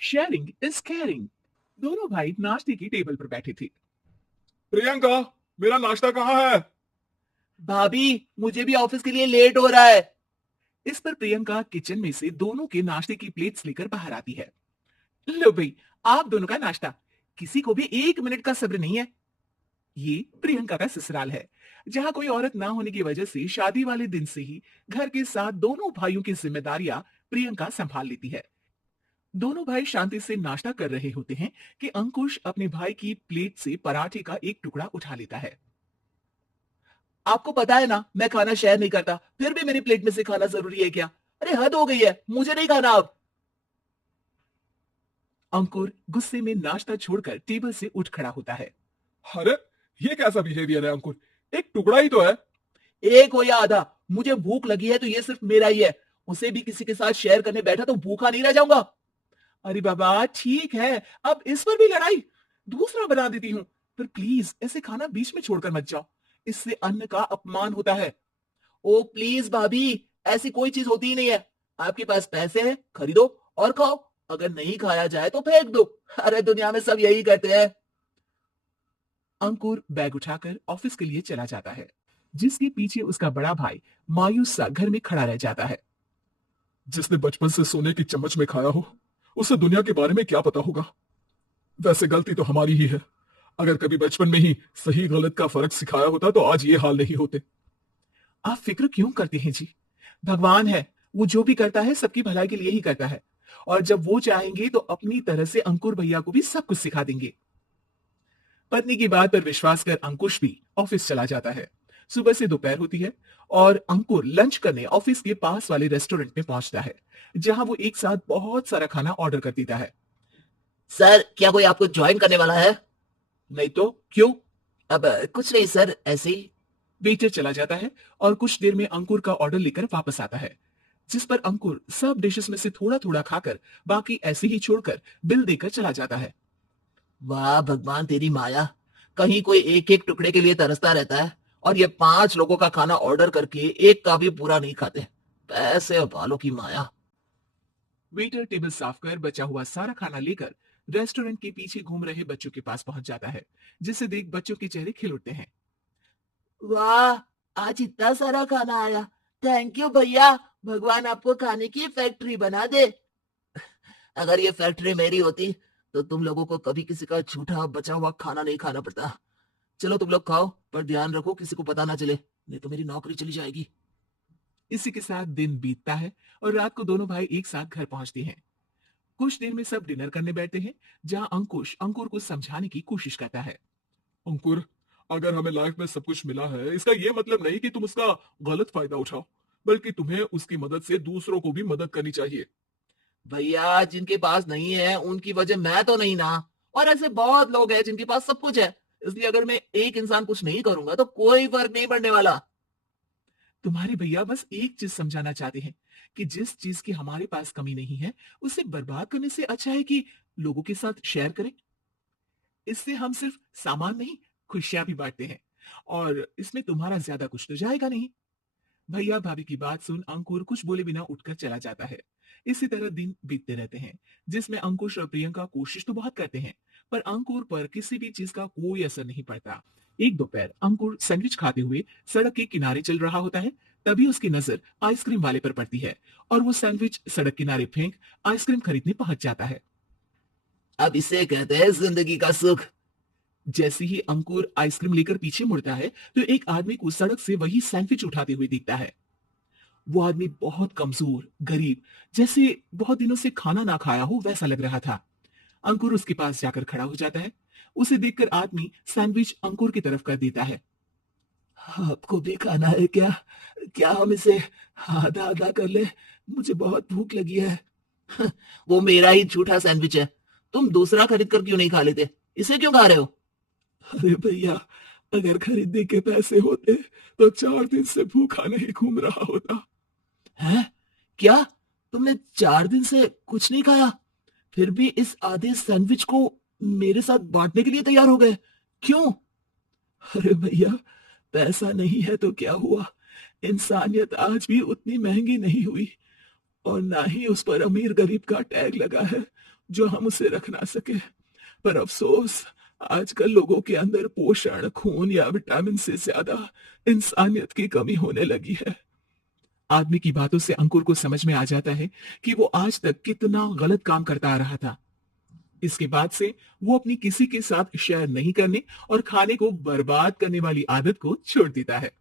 Sharing is caring. दोनों भाई नाश्ते की टेबल पर बैठे थे। प्रियंका, मेरा नाश्ता कहाँ है? भाभी, मुझे भी ऑफिस के लिए लेट हो रहा है। इस पर प्रियंका किचन में से दोनों के नाश्ते की प्लेट्स लेकर बाहर आती है। लो भाई, आप दोनों का नाश्ता। किसी को भी 1 मिनट का सब्र नहीं है। ये प्रियंका का ससुराल है, जहां कोई औरत ना होने की वजह से शादी वाले दिन से ही घर के साथ दोनों भाइयों की जिम्मेदारियां प्रियंका संभाल लेती है। दोनों भाई शांति से नाश्ता कर रहे होते हैं कि अंकुश अपने भाई की प्लेट से पराठे का एक टुकड़ा उठा लेता है। आपको पता है ना, मैं खाना शेयर नहीं करता, फिर भी मेरी प्लेट में से खाना जरूरी है क्या? अरे हद हो गई है, मुझे नहीं खाना अब। अंकुर गुस्से में नाश्ता छोड़कर टेबल से उठ खड़ा होता है। अरे, ये कैसा बिहेवियर है अंकुर? एक टुकड़ा ही तो है। एक हो या आधा, मुझे भूख लगी है तो ये सिर्फ मेरा ही है। उसे भी किसी के साथ शेयर करने बैठा तो भूखा नहीं रह जाऊंगा। अरे बाबा ठीक है, अब इस पर भी लड़ाई। दूसरा बना देती हूँ, पर प्लीज ऐसे खाना बीच में छोड़कर मत जाओ। इससे अन्न का अपमान होता है। ओ प्लीज भाभी, ऐसी कोई चीज होती ही नहीं है। आपके पास पैसे हैं, खरीदो और खाओ। अगर नहीं खाया जाए तो फेंक दो। अरे दुनिया में सब यही करते हैं। अंकुर बैग उठाकर ऑफिस के लिए चला जाता है, जिसके पीछे उसका बड़ा भाई मायूस सा घर में खड़ा रह जाता है। जिसने बचपन से सोने की चम्मच में खाया हो, उसे दुनिया के बारे में क्या पता होगा? वैसे गलती तो हमारी ही है। अगर कभी बचपन में ही सही गलत का फर्क सिखाया होता तो आज ये हाल नहीं होते। आप फिक्र क्यों करते हैं जी? भगवान है, वो जो भी करता है सबकी भलाई के लिए ही करता है। और जब वो चाहेंगे तो अपनी तरह से अंकुर भैया को भी सब कुछ सिखा देंगे। पत्नी की बात पर विश्वास कर अंकुश भी ऑफिस चला जाता है। सुबह से दोपहर होती है और अंकुर लंच करने ऑफिस के पास वाले रेस्टोरेंट में पहुंचता है, जहां वो एक साथ बहुत सारा खाना ऑर्डर कर देता है। सर, क्या कोई आपको ज्वाइन करने वाला है? नहीं तो क्यों? अब कुछ नहीं सर, ऐसे ही। वेटर चला जाता है और कुछ देर में अंकुर का ऑर्डर लेकर वापस आता है, जिस पर अंकुर सब डिशेस में से थोड़ा थोड़ा खाकर बाकी ऐसे ही छोड़कर बिल देकर चला जाता है। वाह भगवान, तेरी माया। कहीं कोई एक एक टुकड़े के लिए तरसता रहता है और ये 5 लोगों का खाना ऑर्डर करके एक का भी पूरा नहीं खाते। पैसे और बालों की माया। वेटर टेबल साफ कर बचा हुआ सारा खाना लेकर रेस्टोरेंट के पीछे घूम रहे बच्चों के पास पहुंच जाता है, जिसे देख बच्चों के चेहरे खिल उठते हैं। वाह, आज इतना सारा खाना आया। थैंक यू भैया। भगवान आपको खाने की फैक्ट्री बना दे। अगर ये फैक्ट्री मेरी होती तो तुम लोगों को कभी किसी का झूठा बचा हुआ खाना नहीं खाना पड़ता। चलो तुम लोग खाओ, पर ध्यान रखो किसी को पता ना चले, नहीं तो मेरी नौकरी चली जाएगी। इसी के साथ दिन बीतता है और रात को दोनों भाई एक साथ घर पहुंचते हैं। कुछ देर में सब डिनर करने बैठते हैं, जहां अंकुश अंकुर को समझाने की कोशिश करता है। अंकुर, अगर हमें लाइफ में सब कुछ मिला है, इसका ये मतलब नहीं कि तुम उसका गलत फायदा उठाओ, बल्कि तुम्हें उसकी मदद से दूसरों को भी मदद करनी चाहिए। भैया, जिनके पास नहीं है उनकी वजह मैं तो नहीं ना। और ऐसे बहुत लोग हैं जिनके पास सब कुछ है। इसलिए अगर मैं एक इंसान कुछ नहीं करूंगा तो कोई फर्क नहीं पड़ने वाला। तुम्हारे भैया बस एक चीज समझाना चाहते हैं कि जिस चीज की हमारे पास कमी नहीं है, उसे बर्बाद करने से अच्छा है कि लोगों के साथ शेयर करें। इससे हम सिर्फ सामान नहीं, खुशियां भी बांटते हैं, और इसमें तुम्हारा ज्यादा कुछ तो जाएगा नहीं। भैया भाभी की बात सुन अंकुर कुछ बोले बिना उठकर चला जाता है। इसी तरह दिन बीतते रहते हैं, जिसमें अंकुश और प्रियंका कोशिश तो बहुत करते हैं, पर अंकुर पर किसी भी चीज का कोई असर नहीं पड़ता। एक दोपहर अंकुर सैंडविच खाते हुए सड़क के किनारे चल रहा होता है। तभी उसकी नजर आइसक्रीम वाले पर पड़ती है और वो सैंडविच सड़क किनारे फेंक आइसक्रीम खरीदने पहुंच जाता है। अब इसे कहते हैं जिंदगी का सुख। जैसे ही अंकुर आइसक्रीम लेकर पीछे मुड़ता है, तो एक आदमी को सड़क से वही सैंडविच उठाते हुए दिखता है। वो आदमी बहुत कमजोर, गरीब, जैसे बहुत दिनों से खाना ना खाया हो वैसा लग रहा था। अंकुर उसके पास जाकर खड़ा हो जाता है। उसे देखकर आदमी सैंडविच अंकुर की तरफ कर देता है। आपको भी खाना है क्या? क्या हम इसे आधा आधा कर ले? मुझे बहुत भूख लगी है। वो मेरा ही झूठा सैंडविच है। तुम दूसरा खरीद कर क्यों नहीं खा लेते? इसे क्यों खा रहे हो? अरे भैया, अगर खरीदने के पैसे होते तो 4 दिन से भूखा नहीं घूम रहा होता। हैं? क्या? तुमने 4 दिन से कुछ नहीं खाया, फिर भी इस आधे सैंडविच को मेरे साथ बांटने के लिए तैयार हो गए? क्यों? अरे भैया, पैसा नहीं है तो क्या हुआ? इंसानियत आज भी उतनी महंगी नहीं हुई, और ना ही उस पर अमीर गरीब का टैग लगा है। जो हम उसे रख ना सके। पर अफसोस, आजकल लोगों के अंदर पोषण, खून या विटामिन से ज्यादा इंसानियत की कमी होने लगी है। आदमी की बातों से अंकुर को समझ में आ जाता है कि वो आज तक कितना गलत काम करता आ रहा था। इसके बाद से वो अपनी किसी के साथ शेयर नहीं करने और खाने को बर्बाद करने वाली आदत को छोड़ देता है।